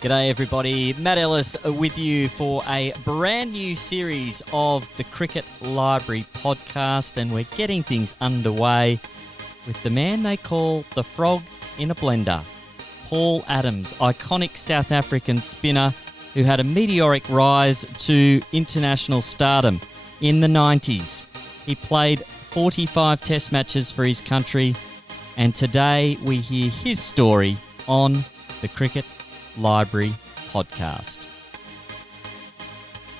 G'day everybody, Matt Ellis with you for a brand new series of the Cricket Library podcast, and we're getting things underway with the man they call the frog in a blender, Paul Adams, iconic South African spinner who had a meteoric rise to international stardom in the 90s. He played 45 test matches for his country, and today we hear his story on the Cricket Library podcast.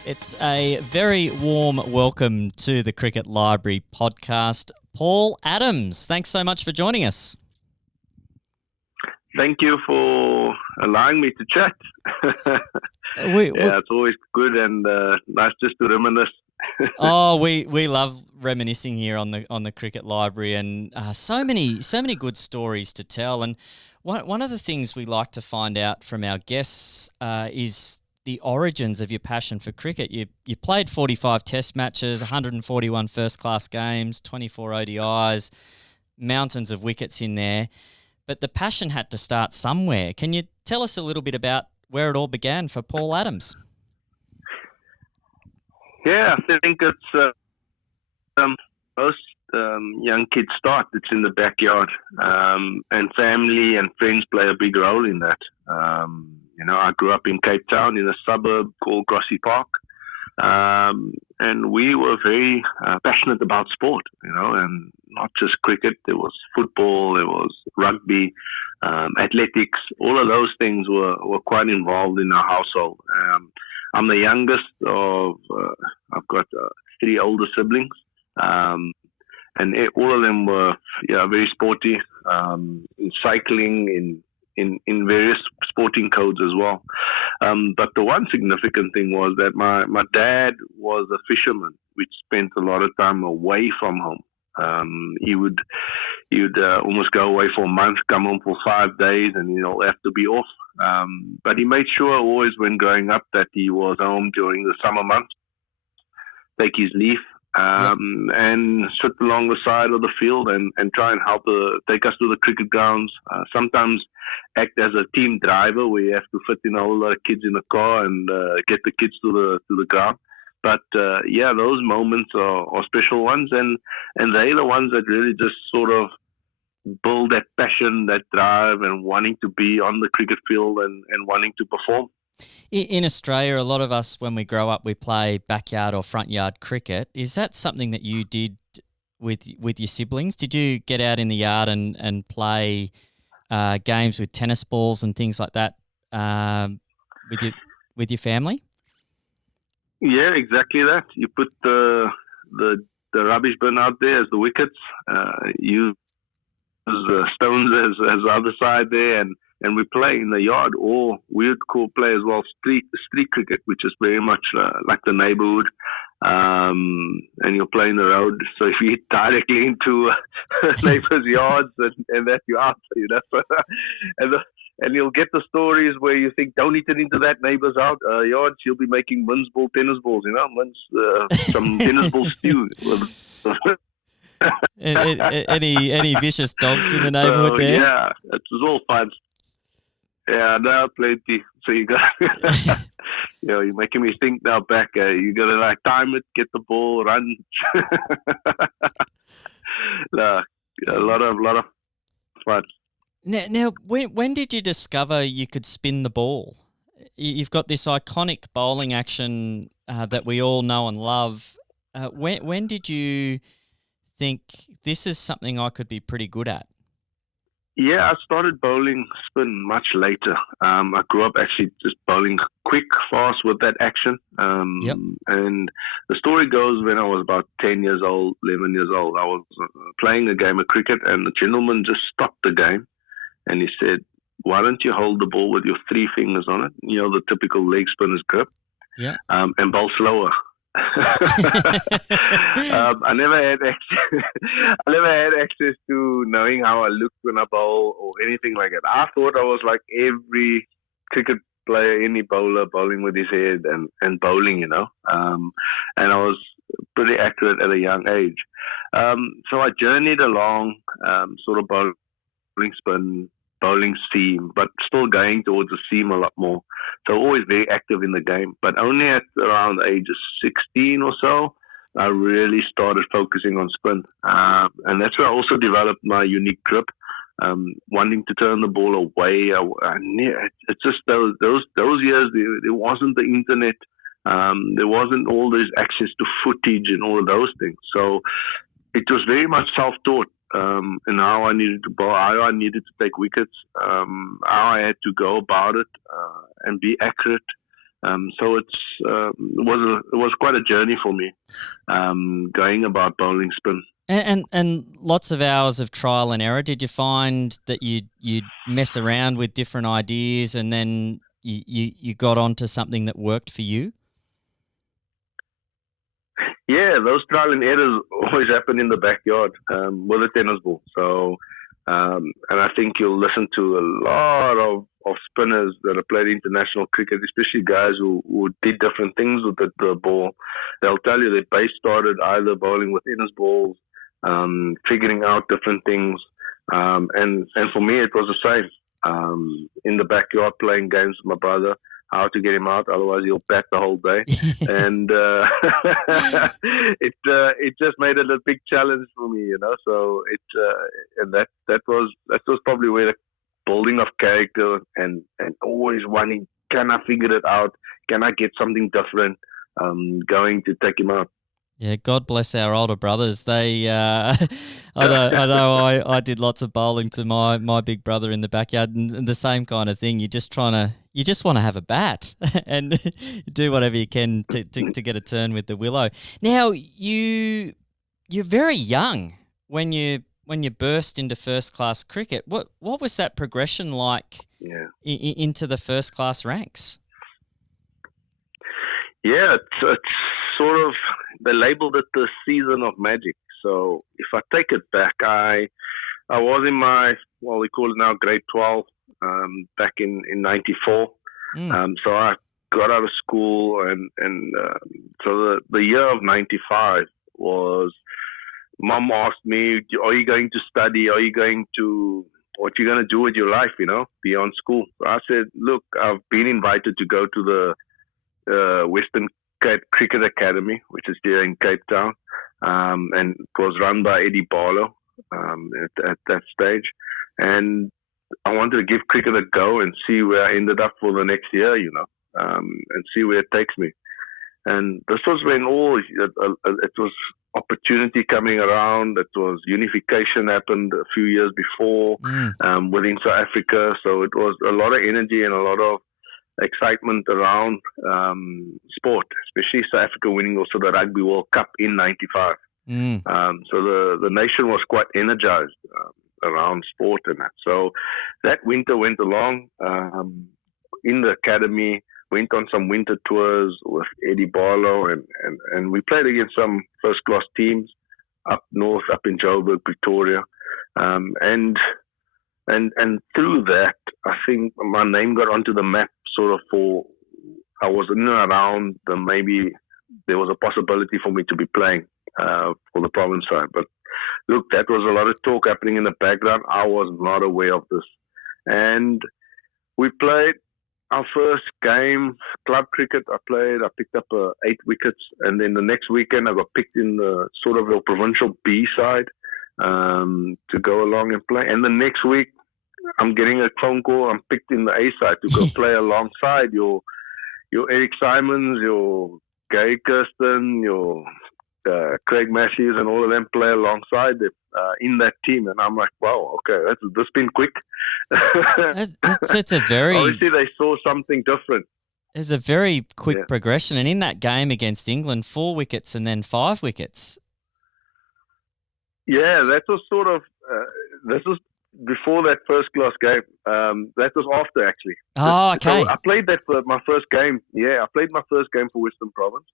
It's a very warm welcome to the Cricket Library podcast. Paul Adams, thanks so much for joining us. Thank you for allowing me to chat. It's always good and nice just to reminisce. We love reminiscing here on the Cricket Library, and so many good stories to tell. And one of the things we like to find out from our guests is the origins of your passion for cricket. You played 45 test matches, 141 first-class games, 24 ODIs, mountains of wickets in there. But the passion had to start somewhere. Can you tell us a little bit about where it all began for Paul Adams? Yeah, I think it's most young kids start. It's in the backyard, and family and friends play a big role in that. I grew up in Cape Town in a suburb called Grassy Park, and we were very passionate about sport, and not just cricket. There was football, there was rugby, athletics. All of those things were quite involved in our household. I'm the youngest of, I've got 3 older siblings, and all of them were very sporty, in cycling, in various sporting codes as well. But the one significant thing was that my dad was a fisherman, which spent a lot of time away from home. He would almost go away for a month, come home for 5 days, and have to be off. But he made sure always when growing up that he was home during the summer months, take his leave, and sit along the side of the field and try and help take us to the cricket grounds. Sometimes act as a team driver where you have to fit in a whole lot of kids in a car and get the kids to the ground. But those moments are special ones, and they're the ones that really just sort of build that passion, that drive, and wanting to be on the cricket field and wanting to perform. In Australia, a lot of us, when we grow up, we play backyard or front yard cricket. Is that something that you did with your siblings? Did you get out in the yard and play games with tennis balls and things like that with your family? Yeah, exactly that. You put the rubbish bin out there as the wickets. Use stones as the other side there, and we play in the yard, or we would play as well street cricket, which is very much like the neighborhood. And you'll play in the road, so if you hit directly into neighbors' yards, and that you're out, and you'll get the stories where you think, don't hit it into that neighbor's yard. She'll be making tennis balls, some tennis ball stew. Any vicious dogs in the neighborhood there? Yeah, it was all fun. Yeah, now plenty. So you got, you're making me think now back. You got to time it, get the ball, run. A lot of fun. Now, when did you discover you could spin the ball? You've got this iconic bowling action that we all know and love. When did you think this is something I could be pretty good at? Yeah, I started bowling spin much later. I grew up actually just bowling quick, fast with that action. And the story goes, when I was about 10 years old, 11 years old, I was playing a game of cricket, and the gentleman just stopped the game and he said, why don't you hold the ball with your 3 fingers on it? The typical leg spinner's grip. Yeah. And bowl slower. I never had access to knowing how I looked when I bowl or anything like that. I thought I was like every cricket player, any bowler, bowling with his head and bowling, and I was pretty accurate at a young age. So I journeyed along, sort of bowling spin, bowling seam, but still going towards the seam a lot more. So always very active in the game. But only at around the age of 16 or so, I really started focusing on spin. And that's where I also developed my unique grip. Wanting to turn the ball away. It's just those years, there wasn't the internet. There wasn't all this access to footage and all of those things. So it was very much self-taught in how I needed to bowl, how I needed to take wickets, how I had to go about it and be accurate. So it was quite a journey for me going about bowling spin. And lots of hours of trial and error. Did you find that you'd mess around with different ideas and then you got onto something that worked for you? Yeah, those trial and errors always happen in the backyard with a tennis ball. So, and I think you'll listen to a lot of spinners that have played international cricket, especially guys who did different things with the ball. They'll tell you that they started either bowling with tennis balls, figuring out different things. And for me, it was the same. In the backyard playing games with my brother, how to get him out, otherwise he'll bat the whole day. And it just made it a big challenge for me, you know. So and that was probably where the building of character and always wanting, can I figure it out? Can I get something different? Going to take him out. Yeah, God bless our older brothers. They, I know I did lots of bowling to my big brother in the backyard, and the same kind of thing. You just want to have a bat and do whatever you can to get a turn with the willow. Now you're very young when you burst into first class cricket. What was that progression like? Yeah. Into the first class ranks? Yeah, it's sort of, they labeled it the season of magic. So if I take it back, I was in my, well, we call it now grade 12, back in 94. So I got out of school and so the year of 95 was, Mom asked me, are you going to study? Are you going to, what you going to do with your life, you know, beyond school? So I said, look, I've been invited to go to the Western Cape Cricket Academy, which is there in Cape Town, and it was run by Eddie Barlow at that stage. And I wanted to give cricket a go and see where I ended up for the next year, you know, and see where it takes me. And this was when it was opportunity coming around. It was unification happened a few years before within South Africa. So it was a lot of energy and a lot of excitement around sport, especially South Africa winning also the Rugby World Cup in 95. So the nation was quite energized around sport and that. So that winter went along in the academy, went on some winter tours with Eddie Barlow and we played against some first class teams up north, up in Joburg, Pretoria. And through that, I think my name got onto the map sort of I was in and around, maybe there was a possibility for me to be playing for the province side. But look, that was a lot of talk happening in the background. I was not aware of this. And we played our first game, club cricket. I picked up 8 wickets. And then the next weekend I got picked in the sort of the provincial B side to go along and play. And the next week, I'm getting a phone call. I'm picked in the A side to go play alongside your Eric Simons, your Gary Kirsten, your Craig Matthews, and all of them play alongside in that team. And I'm like, wow, okay, that's been quick. It's a very obviously they saw something different. It's a very quick progression, and in that game against England, 4 wickets and then 5 wickets. Yeah, that was sort of this was before that first class game. That was after, actually. Oh, okay. So I played that for my first game. Yeah, I played my first game for Western Province.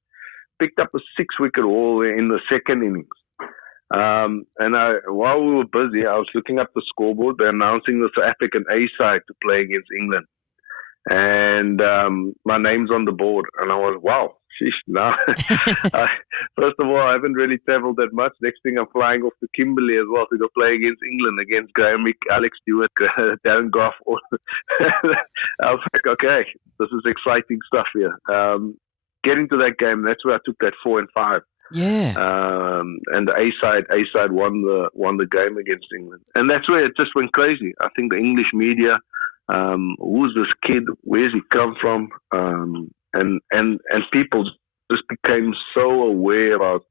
Picked up a 6-wicket haul in the second innings. And while we were busy, I was looking up the scoreboard. They're announcing the South African A side to play against England. And my name's on the board. And I was, wow, Sheesh, no. First of all, I haven't really travelled that much. Next thing, I'm flying off to Kimberley as well to go play against England, against Graham Mick, Alex Stewart, Darren Goff. I was like, okay, this is exciting stuff here. Getting to that game, that's where I took that 4 and 5. Yeah. And the A side won the game against England, and that's where it just went crazy. I think the English media, who's this kid? Where's he come from? And people just became so aware of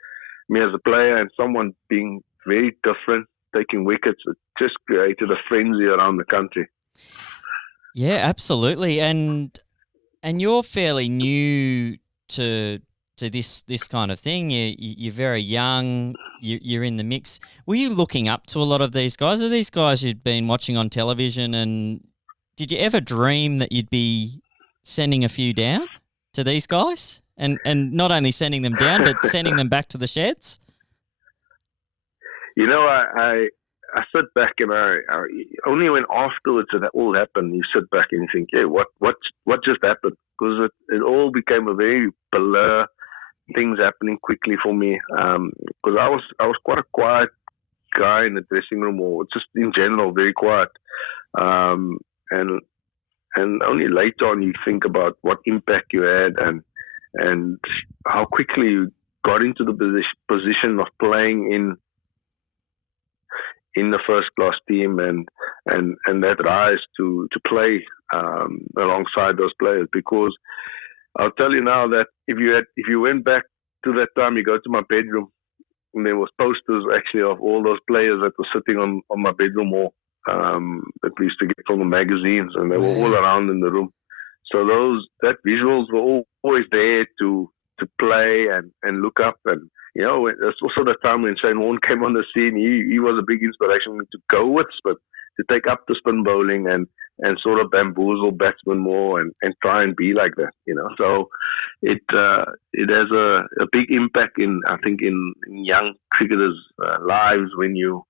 me as a player and someone being very different, taking wickets. It just created a frenzy around the country. Yeah, absolutely. And you're fairly new to this kind of thing. You're very young. You're in the mix. Were you looking up to a lot of these guys? Are these guys you'd been watching on television? And did you ever dream that you'd be sending a few down to these guys? And not only sending them down, but sending them back to the sheds? You know, I sit back and I only when afterwards it all happened, you sit back and you think, yeah, what just happened? Because it all became a very blur, things happening quickly for me. Because I was quite a quiet guy in the dressing room, or just in general, very quiet. And only later on you think about what impact you had and how quickly you got into the position of playing in the first class team and that rise to play alongside those players. Because I'll tell you now that if you went back to that time, you go to my bedroom and there was posters actually of all those players that were sitting on my bedroom wall that we used to get from the magazines, and they were all around in the room. So that visuals were always there to play and look up. And you know, it's also the time when Shane Warne came on the scene. He was a big inspiration to go with, but to take up the spin bowling and sort of bamboozle batsmen more and try and be like that, you know. So it has a big impact in young cricketers' lives when you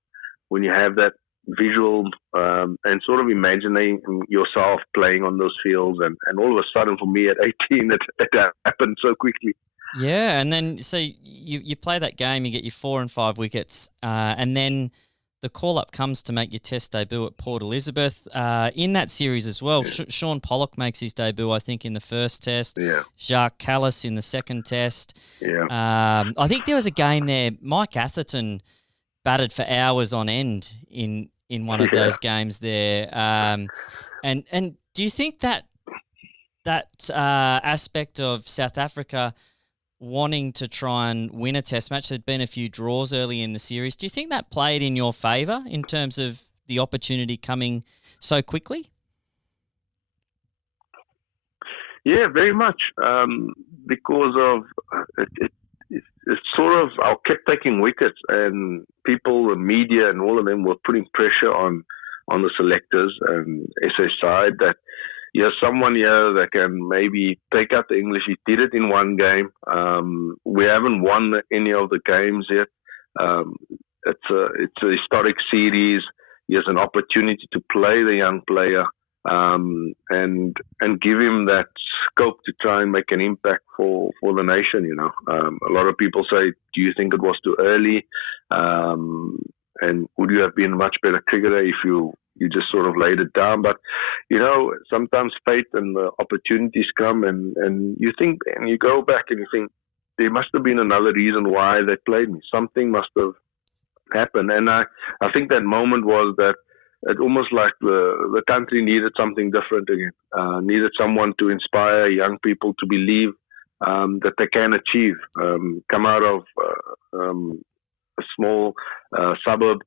have that visual and sort of imagining yourself playing on those fields, and all of a sudden for me at 18 it happened so quickly. Yeah, and then so you play that game, you get your 4 and 5 wickets, and then the call-up comes to make your Test debut at Port Elizabeth. In that series as well, Yeah. Sean Pollock makes his debut, I think, in the first Test. Yeah. Jacques Callis in the second Test. Yeah. I think there was a game there, Mike Atherton batted for hours on end in one of those games there. And do you think that aspect of South Africa wanting to try and win a Test match, there'd been a few draws early in the series, do you think that played in your favour in terms of the opportunity coming so quickly? Yeah, very much. Because of it's sort of, I kept taking wickets, and people, the media, and all of them were putting pressure on the selectors and SA side that someone here that can maybe take out the English. He did it in one game. We haven't won any of the games yet. It's a historic series. He has an opportunity to play the young player and give him that scope to try and make an impact for the nation. You know, a lot of people say, "Do you think it was too early? And would you have been a much better cricketer if you just sort of laid it down?" But, you know, sometimes fate and the opportunities come and you think, and you go back and you think, there must have been another reason why they played me. Something must have happened. And I think that moment was that it almost like the country needed something different again, needed someone to inspire young people to believe that they can achieve, come out of a small suburb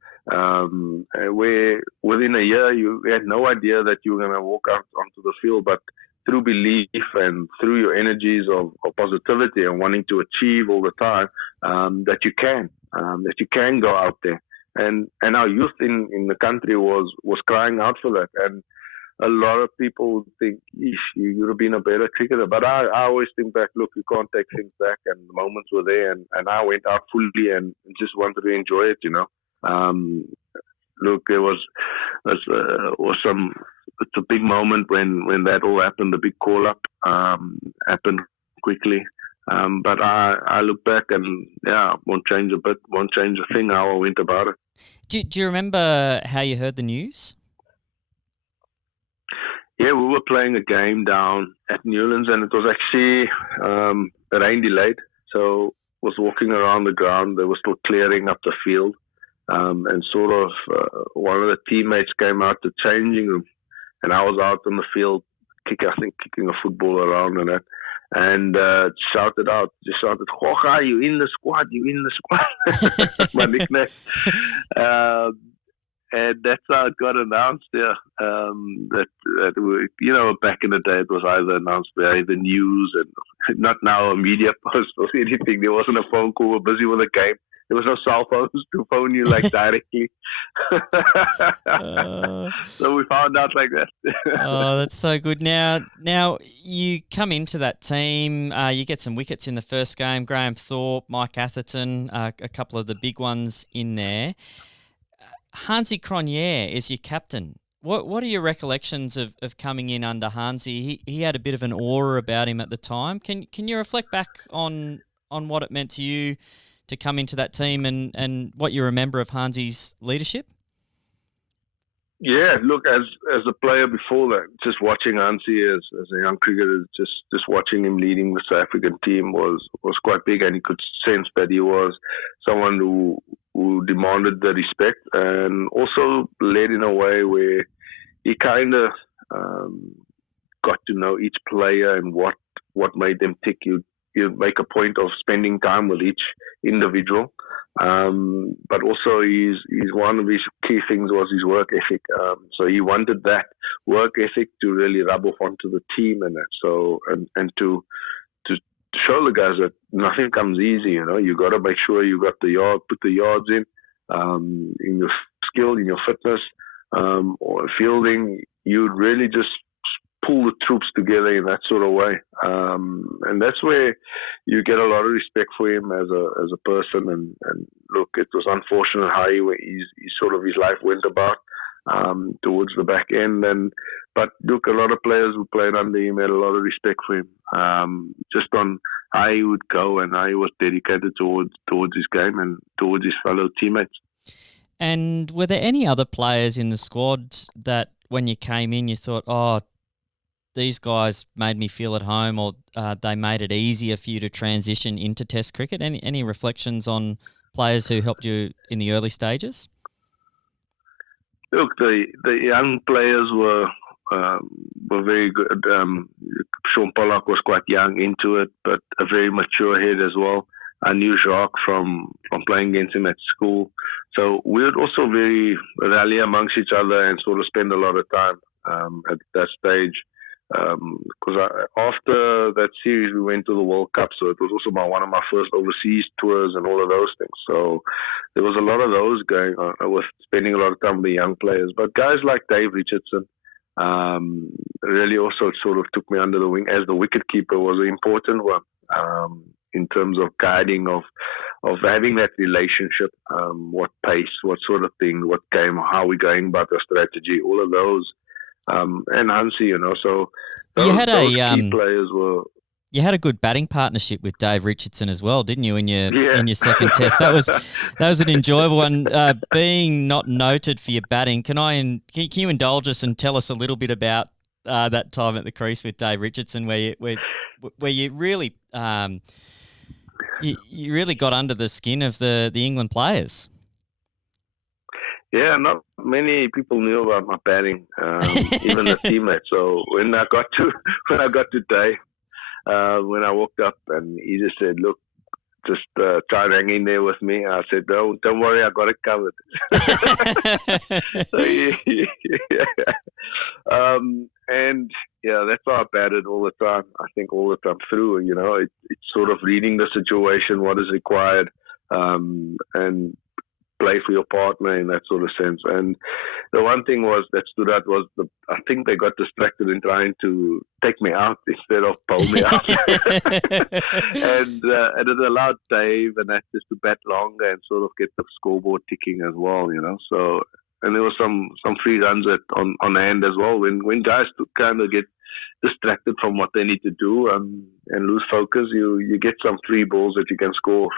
where within a year you had no idea that you were going to walk out onto the field, but through belief and through your energies of positivity and wanting to achieve all the time, that you can go out there. And our youth in the country was crying out for that. And a lot of people think, you would have been a better cricketer. But I always think back, look, you can't take things back, and the moments were there, and I went out fully and just wanted to enjoy it, you know. Look, there was some. It's a big moment when that all happened. The big call up happened quickly. But I look back and, won't change a bit, won't change a thing how I went about it. Do you remember how you heard the news? Yeah, we were playing a game down at Newlands, and it was actually rain delayed. So was walking around the ground. They were still clearing up the field, and sort of one of the teammates came out to changing room, and I was out on the field, kicking a football around and that, and just shouted, "Jorge, you in the squad? You in the squad?" That's my nickname. And that's how it got announced there. Back in the day, it was either announced by the news and not now a media post or anything. There wasn't a phone call. We were busy with a game. There was no cell phones to phone you directly. So we found out like that. Oh, that's so good. Now you come into that team. You get some wickets in the first game. Graham Thorpe, Mike Atherton, a couple of the big ones in there. Hansi Cronje is your captain. What are your recollections of coming in under Hansi? He had a bit of an aura about him at the time. Can you reflect back on what it meant to you to come into that team and what you remember of Hansi's leadership? Yeah, look, as a player before that, just watching Hansi as a young cricketer, just watching him leading the South African team was quite big, and you could sense that he was someone who demanded the respect and also led in a way where he kind of got to know each player and what made them tick. You make a point of spending time with each individual. But also he's one of his key things was his work ethic. So he wanted that work ethic to really rub off onto the team and that. So and to show the guys that nothing comes easy. You got to make sure you got put the yards in your skill, in your fitness, or fielding. You'd really just pull the troops together in that sort of way, and that's where you get a lot of respect for him as a person. And look, it was unfortunate how his life went about towards the back end. But look, a lot of players who played under him had a lot of respect for him, just on how he would go and how he was dedicated towards his game and towards his fellow teammates. And were there any other players in the squad that when you came in you thought, oh, these guys made me feel at home, or they made it easier for you to transition into Test cricket? Any reflections on players who helped you in the early stages? Look, the young players were very good. Sean Pollack was quite young into it, but a very mature head as well. I knew Jacques from playing against him at school. So we would also very rally amongst each other and sort of spend a lot of time at that stage. Because after that series, we went to the World Cup, so it was also one of my first overseas tours and all of those things. So there was a lot of those going on. I was spending a lot of time with the young players, but guys like Dave Richardson really also sort of took me under the wing as the wicketkeeper was an important one in terms of guiding of having that relationship, what pace, what sort of thing, what game, how we're going about the strategy, all of those. And Hansi, so those key players were. You had a good batting partnership with Dave Richardson as well, didn't you? In your second test, that was an enjoyable one. Being not noted for your batting, can you indulge us and tell us a little bit about that time at the crease with Dave Richardson, where you really you really got under the skin of the England players? Yeah, not many people knew about my batting, even the teammates. So when I got to Dave, when I walked up and he just said, "Look, just try and hang in there with me." I said, "Don't worry, I got it covered." So, and yeah, that's how I batted all the time. I think all the time through. It's sort of reading the situation, what is required, and play for your partner in that sort of sense. And the one thing that stood out was I think they got distracted in trying to take me out instead of pull me out. And it allowed Dave and that just to bat longer and sort of get the scoreboard ticking as well, So and there was some free runs on hand as well. When guys kind of get distracted from what they need to do and lose focus, you get some free balls that you can score.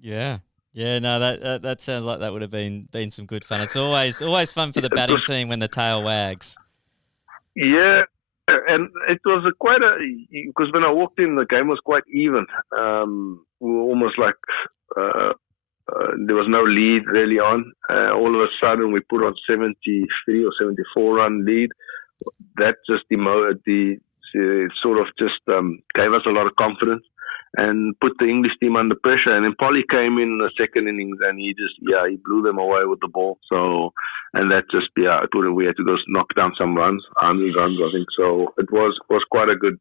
Yeah. Yeah, no, that sounds like that would have been some good fun. It's always fun for the batting team when the tail wags. Yeah, and it was because when I walked in, the game was quite even. We were almost like there was no lead really on. All of a sudden, we put on 73 or 74 run lead. That just sort of just gave us a lot of confidence and put the English team under pressure. And then Polly came in the second innings and he blew them away with the ball. So, and that just, we had to go knock down some runs, 100 runs, I think. So it was quite a good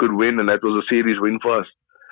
win, and that was a series win for us.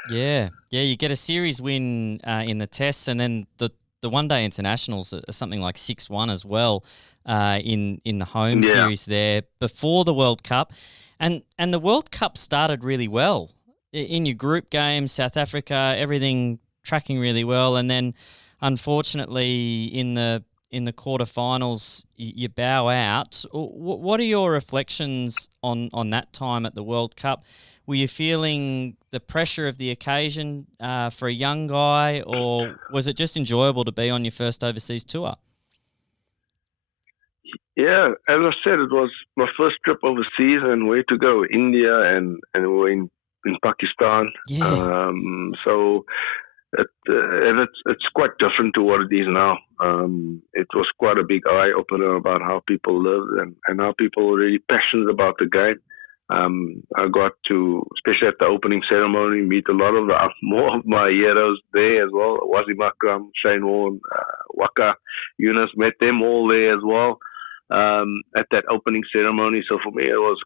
Yeah. Yeah, you get a series win in the tests, and then the one-day internationals are something like 6-1 as well in the home series there before the World Cup. And the World Cup started really well. In your group games, South Africa, everything tracking really well, and then unfortunately in the quarterfinals you bow out. What are your reflections on that time at the World Cup? Were you feeling the pressure of the occasion for a young guy, or was it just enjoyable to be on your first overseas tour? Yeah, as I said, it was my first trip overseas, and where to go? India, and we were in Pakistan. Yeah. So it's quite different to what it is now. It was quite a big eye opener about how people live and how people are really passionate about the game. I got to, especially at the opening ceremony, meet a lot of more of my heroes there as well. Wasim Akram, Shane Warne, Waka Yunus, met them all there as well at that opening ceremony. So for me, it was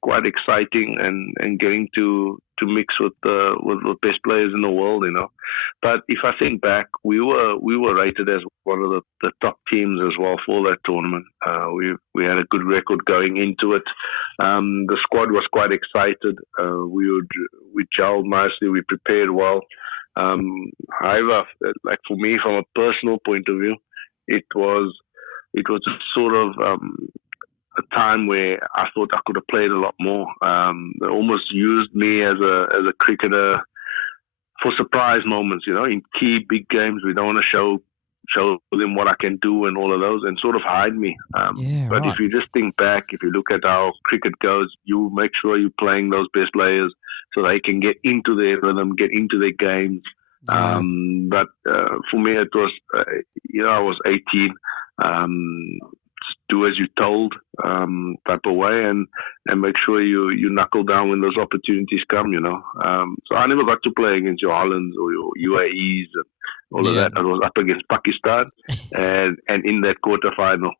quite exciting and getting to mix with the best players in the world, you know. But if I think back, we were rated as one of the top teams as well for that tournament. We had a good record going into it. The squad was quite excited. We gelled nicely. We prepared well. However, like for me, from a personal point of view, it was just sort of a time where I thought I could have played a lot more. They almost used me as a cricketer for surprise moments, you know, in key big games. We don't want to show them what I can do and all of those, and sort of hide me. But if you just think back, if you look at how cricket goes, you make sure you're playing those best players so they can get into their rhythm, get into their games. Yeah. But for me, it was, I was 18. Do as you're told type of way, and make sure you knuckle down when those opportunities come, you know. So I never got to play against your Hollands or your UAEs and all of that. I was up against Pakistan and in that quarterfinal.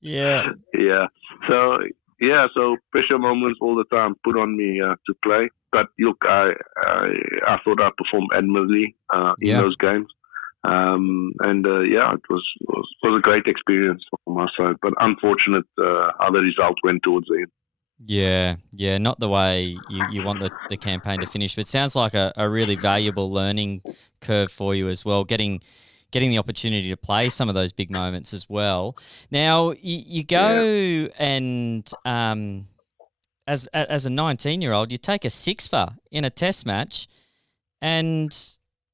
Yeah. So pressure moments all the time put on me to play. But look, I thought I performed admirably in those games. It was a great experience from my side, but unfortunate how the result went towards the end. Yeah, not the way you want the campaign to finish, but it sounds like a really valuable learning curve for you as well, getting the opportunity to play some of those big moments as well. Now, you go and as a 19-year-old, you take a 6-for in a test match, and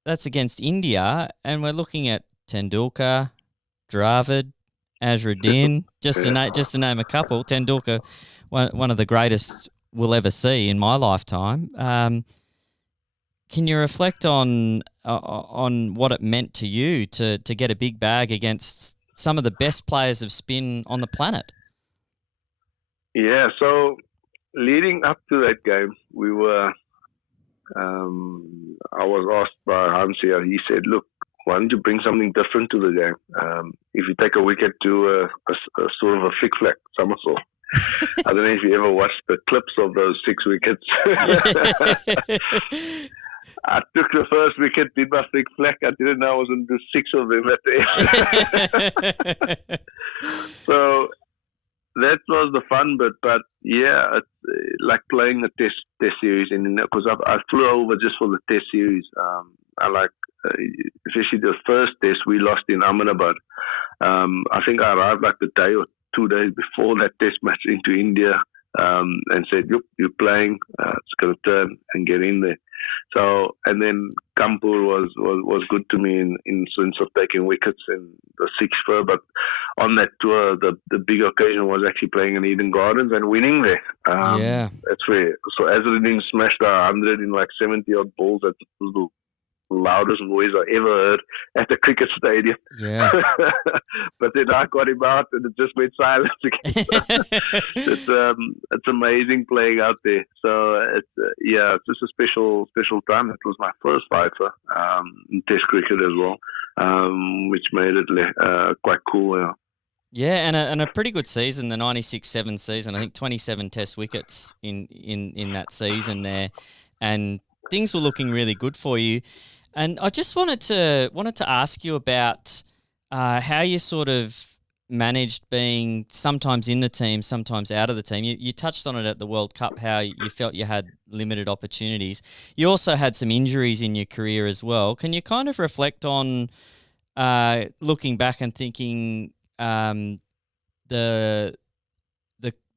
that's against India, and we're looking at Tendulkar, Dravid, Azharuddin, just to name a couple. Tendulkar, one of the greatest we'll ever see in my lifetime. Can you reflect on what it meant to you to get a big bag against some of the best players of spin on the planet? Yeah, so leading up to that game, we were. I was asked by Hans here. He said, "Look, why don't you bring something different to the game? If you take a wicket, do a sort of a flick-flack somersault." I don't know if you ever watched the clips of those 6 wickets. I took the first wicket, did my flick-flack. I didn't know I was going to do 6 of them at the end. So that was the fun bit, but yeah, it's like playing a test series, and because I flew over just for the test series. I like, especially the first test we lost in Ahmedabad. I think I arrived like the day or 2 days before that test match into India, and said, "Yep, you're playing. It's going to turn and get in there." So, and then Kampur was good to me in sense of taking wickets in the sixth for. But on that tour, the big occasion was actually playing in Eden Gardens and winning there. Yeah. That's where. So Azharuddin smashed 100 in like 70 odd balls. That was the loudest noise I ever heard at the cricket stadium. Yeah. But then I got him out and it just went silent again. It's amazing playing out there. So it's just a special time. It was my first fight in Test cricket as well, which made it quite cool. Yeah. Yeah, and a pretty good season, the 96-7 season. I think 27 Test wickets in that season there, and things were looking really good for you. And I just wanted to ask you about how you sort of managed being sometimes in the team, sometimes out of the team. You touched on it at the World Cup, how you felt you had limited opportunities. You also had some injuries in your career as well. Can you kind of reflect on looking back and thinking the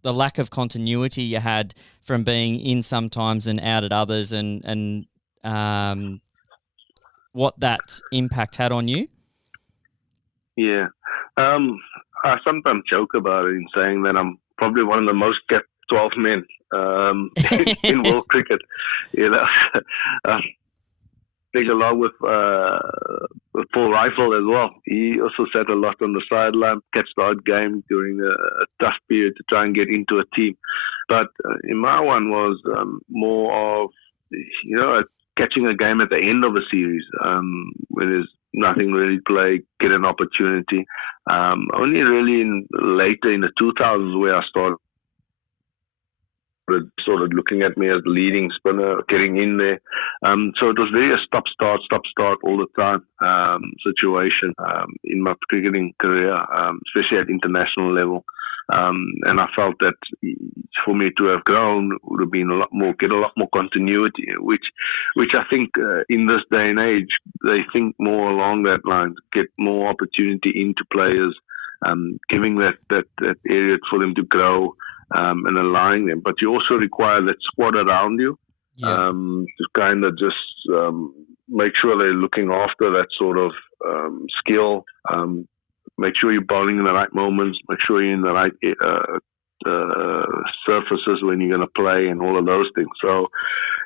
lack of continuity you had from being in sometimes and out at others, and what that impact had on you? Yeah. I sometimes joke about it in saying that I'm probably one of the most kept 12 men in world cricket. You know, I think along with Paul Rifle as well. He also sat a lot on the sideline, catch the odd game during a tough period to try and get into a team. But in my one was more of, catching a game at the end of a series when there's nothing really to play, get an opportunity. Only really later in the 2000s where I started sort of looking at me as the leading spinner, getting in there. So it was really a stop-start all the time situation in my cricketing career, especially at international level. And I felt that for me to have grown would have been get a lot more continuity, which I think in this day and age, they think more along that line, get more opportunity into players, giving that area for them to grow, and allowing them. But you also require that squad around you, to kind of just make sure they're looking after that sort of skill. Make sure you're bowling in the right moments. Make sure you're in the right surfaces when you're going to play, and all of those things. So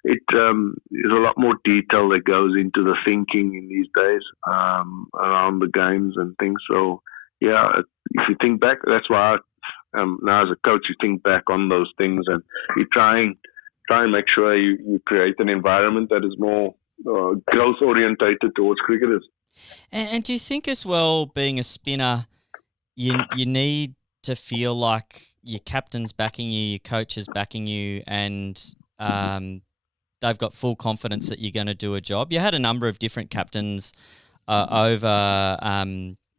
there's a lot more detail that goes into the thinking in these days around the games and things. So yeah, if you think back, that's why now as a coach, you think back on those things, and you try and make sure you create an environment that is more growth orientated towards cricketers. And do you think as well, being a spinner, you need to feel like your captain's backing you, your coach is backing you, and they've got full confidence that you're going to do a job? You had a number of different captains over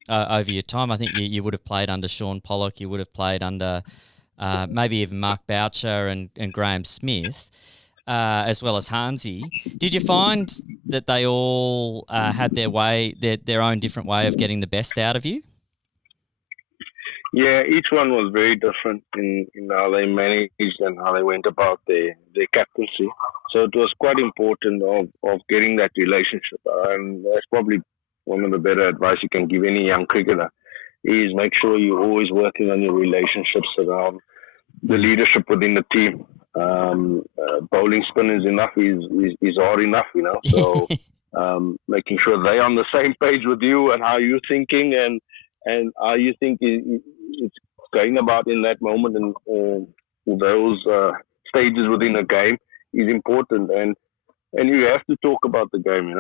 your time. I think you would have played under Sean Pollock, you would have played under maybe even Mark Boucher and Graham Smith, as well as Hansi. Did you find that they all had their own different way of getting the best out of you? Yeah, each one was very different in how they managed and how they went about their captaincy. So it was quite important of getting that relationship. And that's probably one of the better advice you can give any young cricketer, is make sure you're always working on your relationships around the leadership within the team. Bowling spin is enough, is hard enough, So making sure they're on the same page with you and how you're thinking and how you think it's going about in that moment and those stages within a game is important. And you have to talk about the game,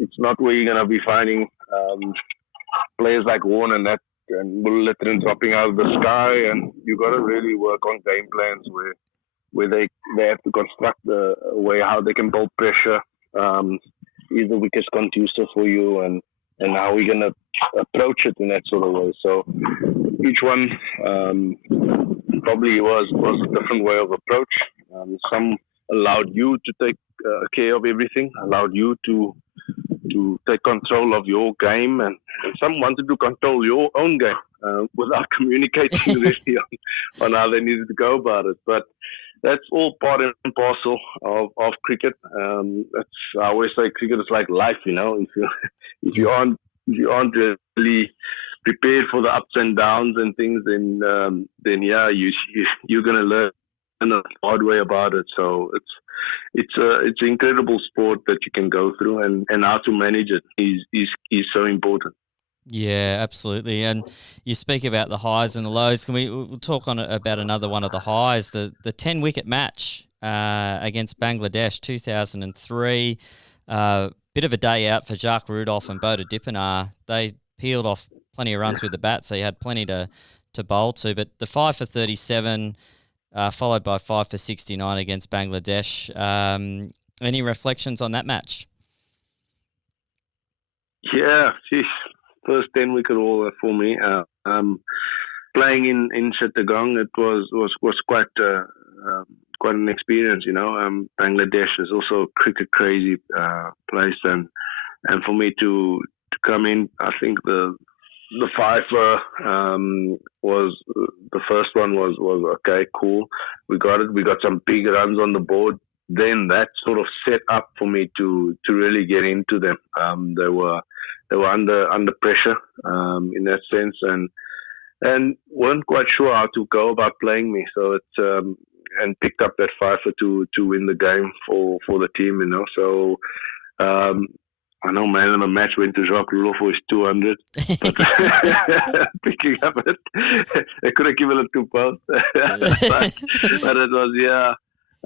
It's not where you're going to be finding players like Warren and Mullithran dropping out of the sky, and you got to really work on game plans where they have to construct a way how they can build pressure. Is the wickets conducive for you, and how we're going to approach it in that sort of way. So each one probably was a different way of approach. Some allowed you to take care of everything, allowed you to take control of your game, and some wanted to control your own game without communicating really on how they needed to go about it. But that's all part and parcel of cricket. I always say cricket is like life, you know. If you aren't really prepared for the ups and downs and things, then yeah, you're gonna learn the hard way about it. So it's an incredible sport that you can go through, and how to manage it is so important. Yeah, absolutely. And you speak about the highs and the lows. We'll talk about another one of the highs, the 10-wicket match against Bangladesh, 2003. Bit of a day out for Jacques Rudolph and Boda Dippenar. They peeled off plenty of runs with the bat, so you had plenty to bowl to. But the 5 for 37, followed by 5 for 69 against Bangladesh. Any reflections on that match? Yeah, geez. First 10-wicket all for me. Playing in Chittagong, it was quite an experience. You know, Bangladesh is also a cricket crazy place, and for me to come in, I think the fifer was the first one was okay, cool. We got it. We got some big runs on the board. Then that sort of set up for me to really get into them. They were under pressure in that sense, and weren't quite sure how to go about playing me. So it's and picked up that fifer to win the game for the team. You know, so I know man of the match went to Jacques Rudolph for his 200, but picking up it, I could have given it £2, but it was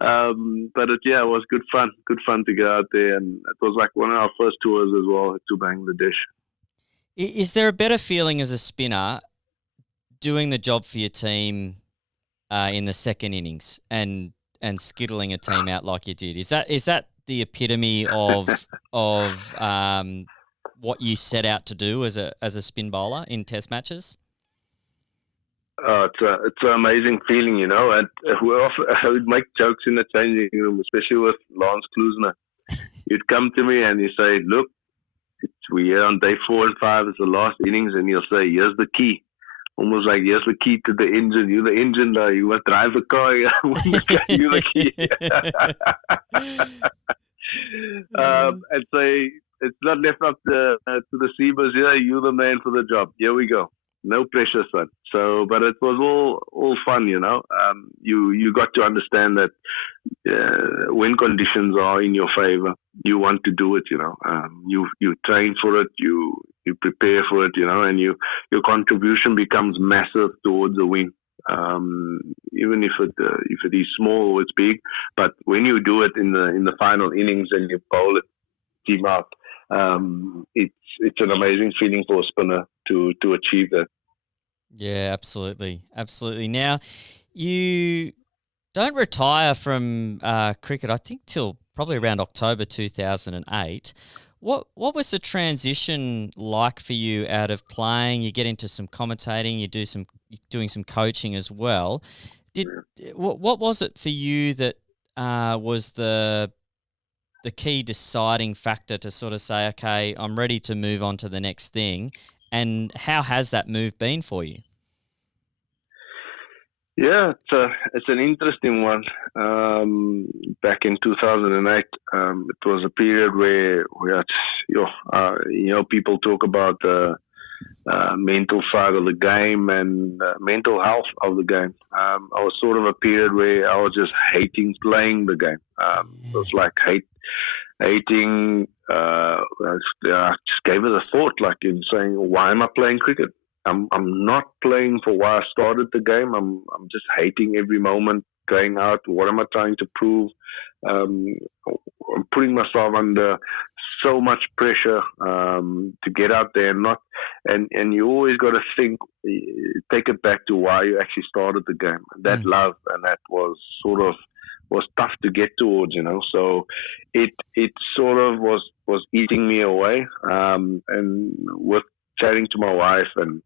it was good fun to go out there, and it was like one of our first tours as well to Bangladesh. Is there a better feeling as a spinner doing the job for your team in the second innings and skittling a team out like you did? Is that the epitome of what you set out to do as a spin bowler in Test matches? It's an amazing feeling, you know. And I would make jokes in the changing room, especially with Lance Klusner. He'd come to me and he'd say, "Look, we're here on day 4 and 5. It's the last innings," and he'll say, "Here's the key." Almost like, "Here's the key to the engine. You're the engine, though. You must drive the car. You're the key." And say, it's not left up to the Seabers here. You're the man for the job. Here we go. No pressure, son. So, but it was all fun, you know. You got to understand that when conditions are in your favor, you want to do it, you know. You train for it, you prepare for it, you know, and your contribution becomes massive towards a win. Even if it is small or it's big, but when you do it in the final innings and you bowl it team out, it's an amazing feeling for a spinner to achieve that. Yeah, absolutely. Now, you don't retire from cricket, I think, till probably around October 2008. What was the transition like for you out of playing? You get into some commentating, doing some coaching as well. What was it for you that was the key deciding factor to sort of say, okay, I'm ready to move on to the next thing? And how has that move been for you? Yeah, it's an interesting one. Back in 2008, it was a period where people talk about the mental side of the game and mental health of the game. I was sort of a period where I was just hating playing the game. It was like hating. I just gave it a thought, like in saying, why am I playing cricket? I'm not playing for why I started the game. I'm just hating every moment going out. What am I trying to prove? I'm putting myself under so much pressure to get out there and you always got to take it back to why you actually started the game. That love, and that was tough to get towards, you know. So it sort of was eating me away. And with chatting to my wife and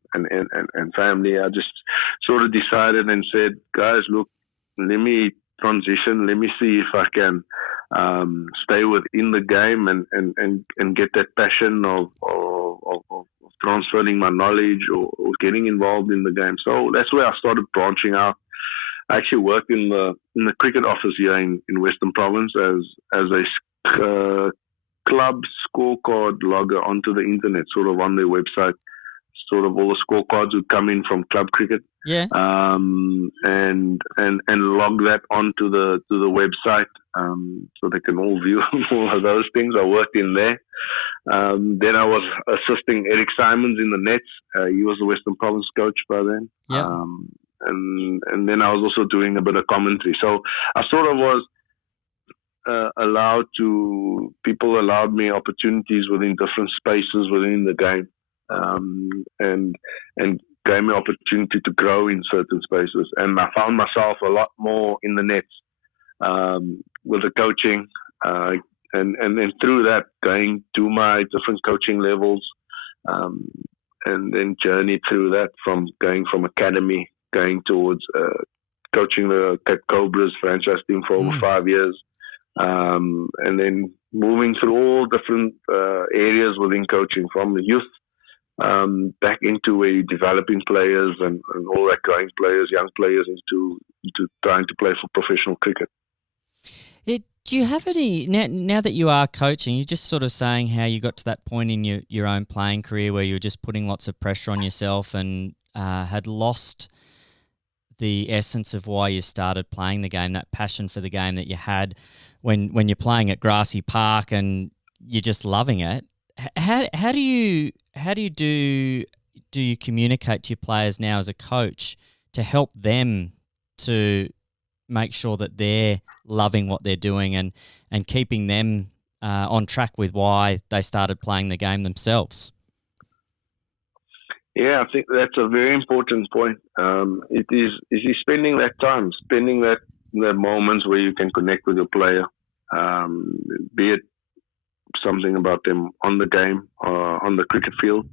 family, I just sort of decided and said, guys, look, let me transition. Let me see if I can stay within the game and get that passion of transferring my knowledge or getting involved in the game. So that's where I started branching out. I actually worked in the cricket office here in Western Province as a club scorecard logger onto the internet, sort of on their website. Sort of all the scorecards would come in from club cricket, Yeah. and log that onto the website, so they can all view all of those things. I worked in there. Then I was assisting Eric Simons in the nets. He was the Western Province coach by then. Yeah. And then I was also doing a bit of commentary. So I sort of was people allowed me opportunities within different spaces within the game, and gave me opportunity to grow in certain spaces. And I found myself a lot more in the nets with the coaching, and then through that going to my different coaching levels, and then journey through that from going from academy, going towards coaching the Cape Cobras franchise team for over 5 years. And then moving through all different areas within coaching, from the youth back into where you're developing players and all that, growing players, young players into trying to play for professional cricket. Do you have any, now that you are coaching, you're just sort of saying how you got to that point in your own playing career where you were just putting lots of pressure on yourself and had lost the essence of why you started playing the game, that passion for the game that you had when you're playing at Grassy Park and you're just loving it. How do you communicate to your players now as a coach to help them to make sure that they're loving what they're doing and keeping them on track with why they started playing the game themselves? Yeah, I think that's a very important point. It is spending that time, spending that moments where you can connect with your player, be it something about them on the game, on the cricket field,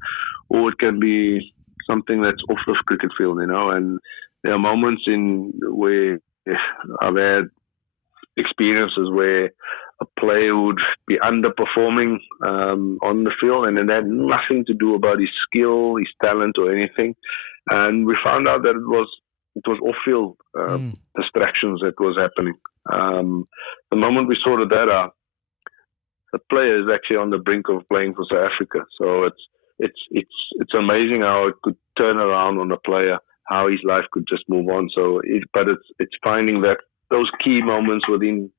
or it can be something that's off the cricket field, and there are moments where I've had experiences where a player would be underperforming on the field, and it had nothing to do about his skill, his talent, or anything. And we found out that it was off-field distractions that was happening. The moment we sorted that out, the player is actually on the brink of playing for South Africa. So it's amazing how it could turn around on a player, how his life could just move on. But it's finding that those key moments within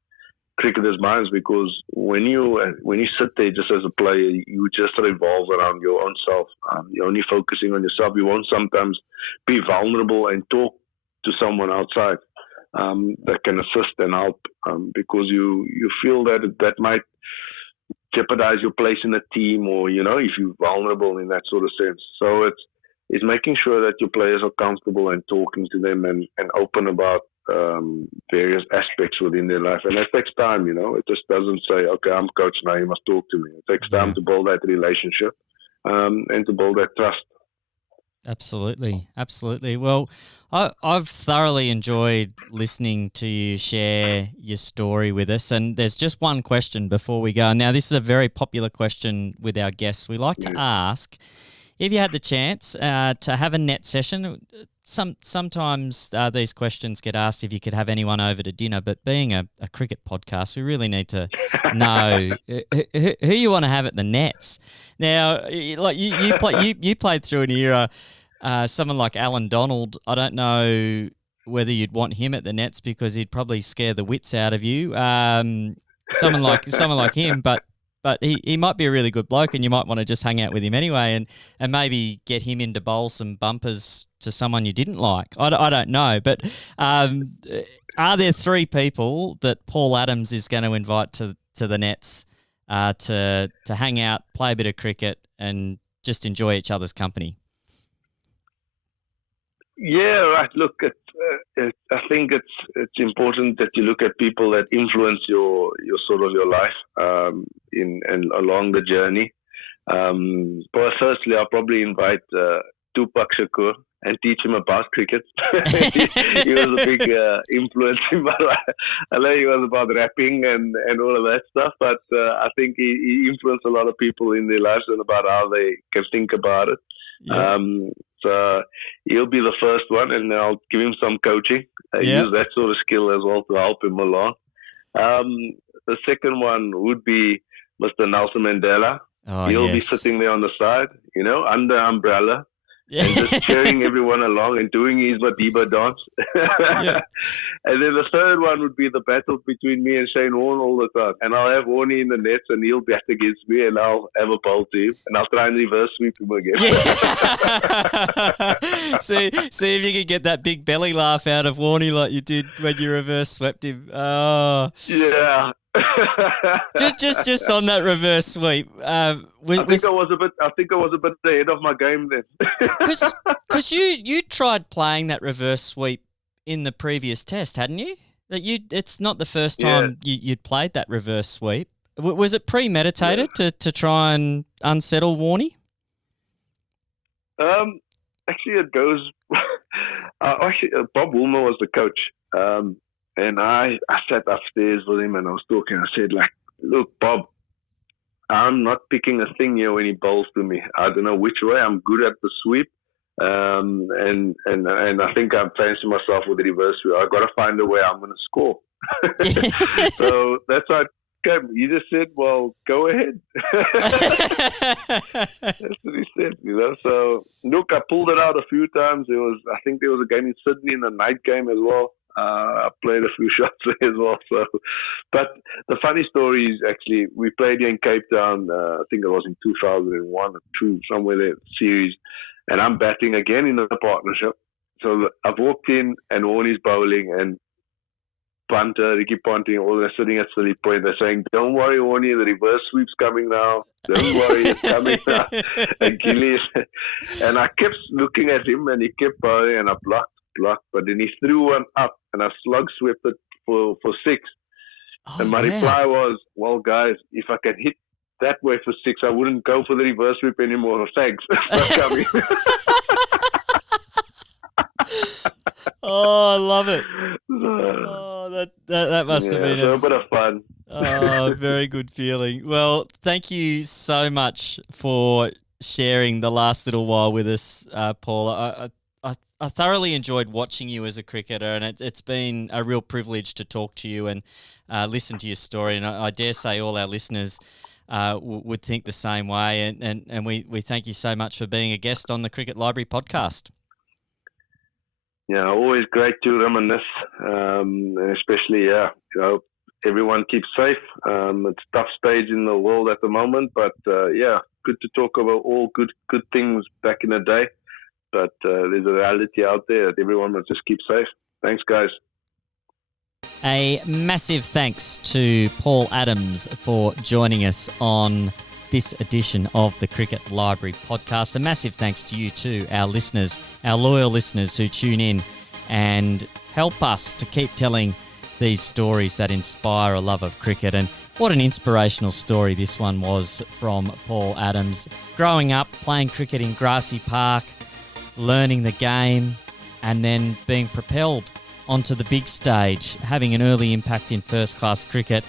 cricketers' minds, because when you sit there just as a player, you just revolve around your own self. You're only focusing on yourself. You won't sometimes be vulnerable and talk to someone outside that can assist and help, because you feel that might jeopardize your place in the team, or if you're vulnerable in that sort of sense. So it's making sure that your players are comfortable and talking to them and open about various aspects within their life. And that takes time, it just doesn't say, okay, I'm coach now, you must talk to me. It takes time to build that relationship and to build that trust. Absolutely. Well, I've thoroughly enjoyed listening to you share your story with us. And there's just one question before we go. Now, this is a very popular question with our guests. We like to ask, if you had the chance to have a net session, sometimes these questions get asked if you could have anyone over to dinner, but being a cricket podcast, we really need to know who you want to have at the nets. Now, like you played through an era, someone like Alan Donald. I don't know whether you'd want him at the nets because he'd probably scare the wits out of you. Someone like him, but he might be a really good bloke, and you might want to just hang out with him anyway, and maybe get him in to bowl some bumpers to someone you didn't like. I don't know, but are there three people that Paul Adams is going to invite to the nets to hang out, play a bit of cricket, and just enjoy each other's company? Yeah, right. Look, I think it's important that you look at people that influence your life and along the journey. But firstly, I'll probably invite Tupac Shakur. and teach him about cricket. He was a big influence in my life. I know he was about rapping and all of that stuff, but I think he influenced a lot of people in their lives and about how they can think about it. Yeah. So he'll be the first one, and I'll give him some coaching. Use that sort of skill as well to help him along. The second one would be Mr. Nelson Mandela. Oh, He'll be sitting there on the side, under umbrella, and just cheering everyone along and doing his Madiba dance. And then the third one would be the battle between me and Shane Warne all the time. And I'll have Warney in the nets, and he'll bat against me, and I'll have a bowl to him, and I'll try and reverse sweep him again. See if you can get that big belly laugh out of Warney like you did when you reverse swept him. Oh, yeah. just on that reverse sweep. I think I was a bit ahead of my game then. Because you tried playing that reverse sweep in the previous test, hadn't you? It's not the first time you'd played that reverse sweep. Was it premeditated to try and unsettle Warney? Actually, it goes. Bob Woolmer was the coach. And I sat upstairs with him and I was talking. I said, look, Bob, I'm not picking a thing here when he bowls to me. I don't know which way. I'm good at the sweep. And I think I'm fancying myself with the reverse sweep. I've got to find a way I'm going to score. So that's how it came. He just said, well, go ahead. That's what he said, So, look, I pulled it out a few times. I think there was a game in Sydney in the night game as well. I played a few shots there as well. So, but the funny story is actually we played here in Cape Town. I think it was in 2001 or 2, somewhere there, series, and I'm batting again in the partnership. So I've walked in and Warney's bowling and punter, Ricky Ponting, all they're sitting at silly point. They're saying, "Don't worry, Warney, the reverse sweep's coming now. Don't worry, it's coming now." And Gilly, and I kept looking at him, and he kept bowling, and I blocked, but then he threw one up, and I slug swept it for 6. And my reply was, "Well, guys, if I can hit that way for 6, I wouldn't go for the reverse sweep anymore. Thanks for coming." Oh, I love it. Oh, that must have been a bit of fun. Oh, very good feeling. Well, thank you so much for sharing the last little while with us, Paul. I thoroughly enjoyed watching you as a cricketer, and it's been a real privilege to talk to you and listen to your story. And I dare say all our listeners would think the same way. And we thank you so much for being a guest on the Cricket Library podcast. Yeah, always great to reminisce, and especially, I hope everyone keeps safe. It's a tough stage in the world at the moment, but good to talk about all good things back in the day. But there's a reality out there that everyone must just keep safe. Thanks, guys. A massive thanks to Paul Adams for joining us on this edition of the Cricket Library podcast. A massive thanks to you too, our listeners, our loyal listeners who tune in and help us to keep telling these stories that inspire a love of cricket. And what an inspirational story this one was from Paul Adams. Growing up, playing cricket in Grassy Park, learning the game, and then being propelled onto the big stage, having an early impact in first-class cricket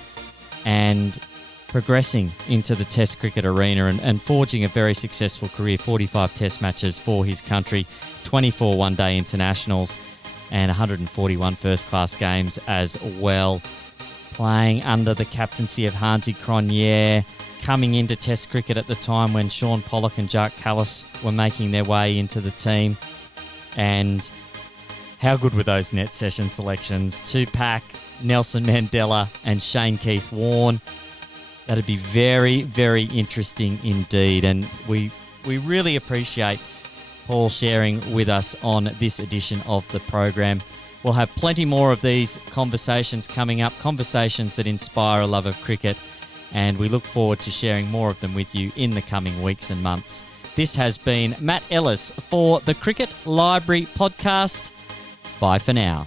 and progressing into the Test cricket arena and forging a very successful career, 45 Test matches for his country, 24 one-day internationals, and 141 first-class games as well. Playing under the captaincy of Hansi Cronje, coming into Test cricket at the time when Sean Pollock and Jacques Kallis were making their way into the team. And how good were those net session selections? Tupac, Nelson Mandela, and Shane Keith Warne. That'd be very, very interesting indeed. And we really appreciate Paul sharing with us on this edition of the program. We'll have plenty more of these conversations coming up, conversations that inspire a love of cricket, and we look forward to sharing more of them with you in the coming weeks and months. This has been Matt Ellis for the Cricket Library podcast. Bye for now.